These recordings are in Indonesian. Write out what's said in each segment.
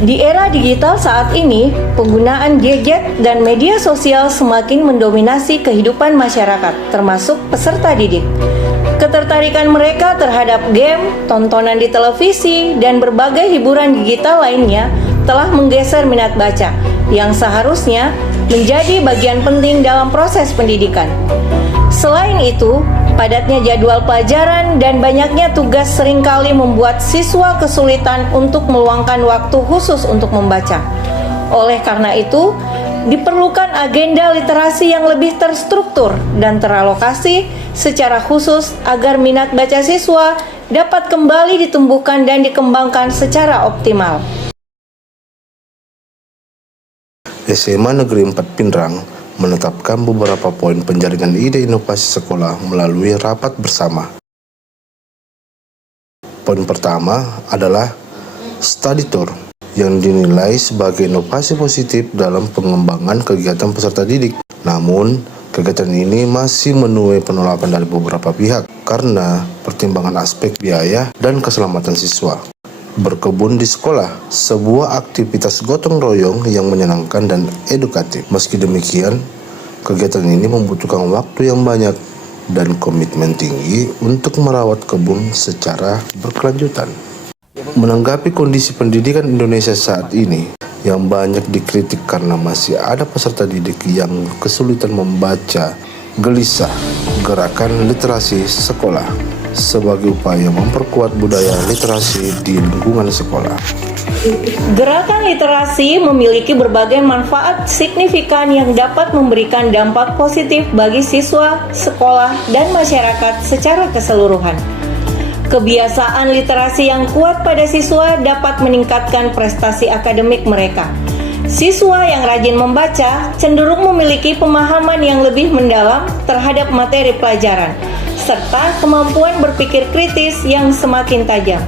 Di era digital saat ini, penggunaan gadget dan media sosial semakin mendominasi kehidupan masyarakat, termasuk peserta didik. Ketertarikan mereka terhadap game, tontonan di televisi, dan berbagai hiburan digital lainnya telah menggeser minat baca, yang seharusnya menjadi bagian penting dalam proses pendidikan. Selain itu, padatnya jadwal pelajaran dan banyaknya tugas seringkali membuat siswa kesulitan untuk meluangkan waktu khusus untuk membaca. Oleh karena itu, diperlukan agenda literasi yang lebih terstruktur dan teralokasi secara khusus agar minat baca siswa dapat kembali ditumbuhkan dan dikembangkan secara optimal. SMA Negeri 4 Pinrang menetapkan beberapa poin penjaringan ide inovasi sekolah melalui rapat bersama. Poin pertama adalah study tour yang dinilai sebagai inovasi positif dalam pengembangan kegiatan peserta didik. Namun, kegiatan ini masih menuai penolakan dari beberapa pihak karena pertimbangan aspek biaya dan keselamatan siswa. Berkebun di sekolah, sebuah aktivitas gotong royong yang menyenangkan dan edukatif. Meski demikian, kegiatan ini membutuhkan waktu yang banyak dan komitmen tinggi untuk merawat kebun secara berkelanjutan. Menanggapi kondisi pendidikan Indonesia saat ini yang banyak dikritik karena masih ada peserta didik yang kesulitan membaca, gelisah, gerakan literasi sekolah sebagai upaya memperkuat budaya literasi di lingkungan sekolah. Gerakan literasi memiliki berbagai manfaat signifikan yang dapat memberikan dampak positif bagi siswa, sekolah, dan masyarakat secara keseluruhan. Kebiasaan literasi yang kuat pada siswa dapat meningkatkan prestasi akademik mereka. Siswa yang rajin membaca cenderung memiliki pemahaman yang lebih mendalam terhadap materi pelajaran, serta kemampuan berpikir kritis yang semakin tajam.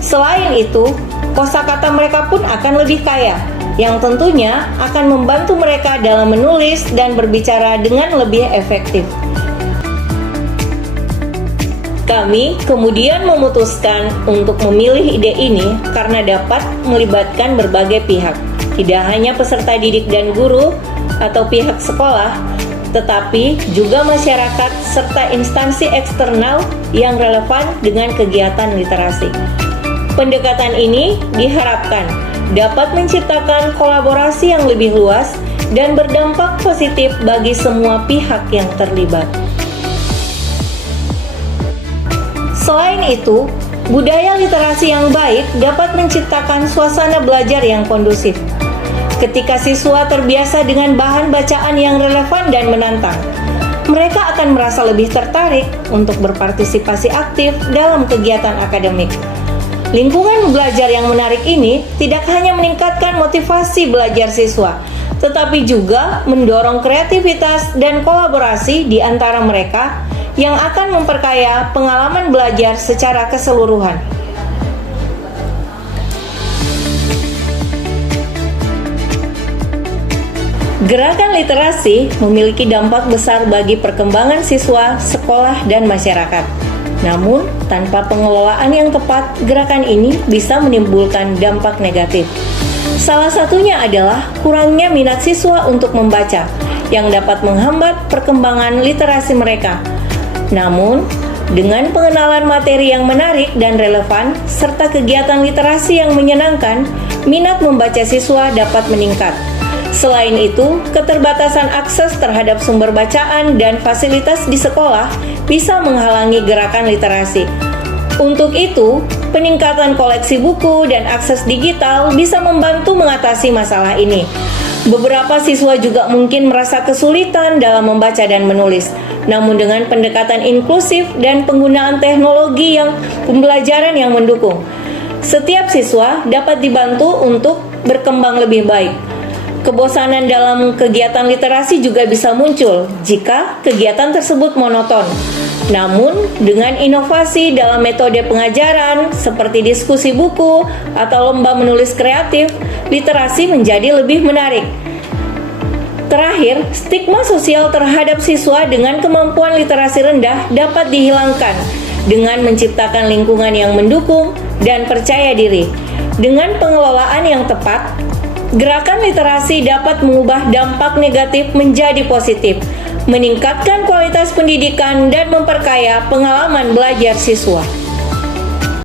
Selain itu, kosakata mereka pun akan lebih kaya, yang tentunya akan membantu mereka dalam menulis dan berbicara dengan lebih efektif. Kami kemudian memutuskan untuk memilih ide ini karena dapat melibatkan berbagai pihak, tidak hanya peserta didik dan guru atau pihak sekolah, tetapi juga masyarakat serta instansi eksternal yang relevan dengan kegiatan literasi. Pendekatan ini diharapkan dapat menciptakan kolaborasi yang lebih luas dan berdampak positif bagi semua pihak yang terlibat. Selain itu, budaya literasi yang baik dapat menciptakan suasana belajar yang kondusif. Ketika siswa terbiasa dengan bahan bacaan yang relevan dan menantang, mereka akan merasa lebih tertarik untuk berpartisipasi aktif dalam kegiatan akademik. Lingkungan belajar yang menarik ini tidak hanya meningkatkan motivasi belajar siswa, tetapi juga mendorong kreativitas dan kolaborasi di antara mereka yang akan memperkaya pengalaman belajar secara keseluruhan. Gerakan literasi memiliki dampak besar bagi perkembangan siswa, sekolah, dan masyarakat. Namun, tanpa pengelolaan yang tepat, gerakan ini bisa menimbulkan dampak negatif. Salah satunya adalah kurangnya minat siswa untuk membaca, yang dapat menghambat perkembangan literasi mereka. Namun, dengan pengenalan materi yang menarik dan relevan, serta kegiatan literasi yang menyenangkan, minat membaca siswa dapat meningkat. Selain itu, keterbatasan akses terhadap sumber bacaan dan fasilitas di sekolah bisa menghalangi gerakan literasi. Untuk itu, peningkatan koleksi buku dan akses digital bisa membantu mengatasi masalah ini. Beberapa siswa juga mungkin merasa kesulitan dalam membaca dan menulis. Namun dengan pendekatan inklusif dan penggunaan teknologi yang pembelajaran yang mendukung, setiap siswa dapat dibantu untuk berkembang lebih baik. Kebosanan dalam kegiatan literasi juga bisa muncul jika kegiatan tersebut monoton. Namun, dengan inovasi dalam metode pengajaran seperti diskusi buku atau lomba menulis kreatif, literasi menjadi lebih menarik. Terakhir, stigma sosial terhadap siswa dengan kemampuan literasi rendah dapat dihilangkan dengan menciptakan lingkungan yang mendukung dan percaya diri. Dengan pengelolaan yang tepat, gerakan literasi dapat mengubah dampak negatif menjadi positif, meningkatkan kualitas pendidikan dan memperkaya pengalaman belajar siswa.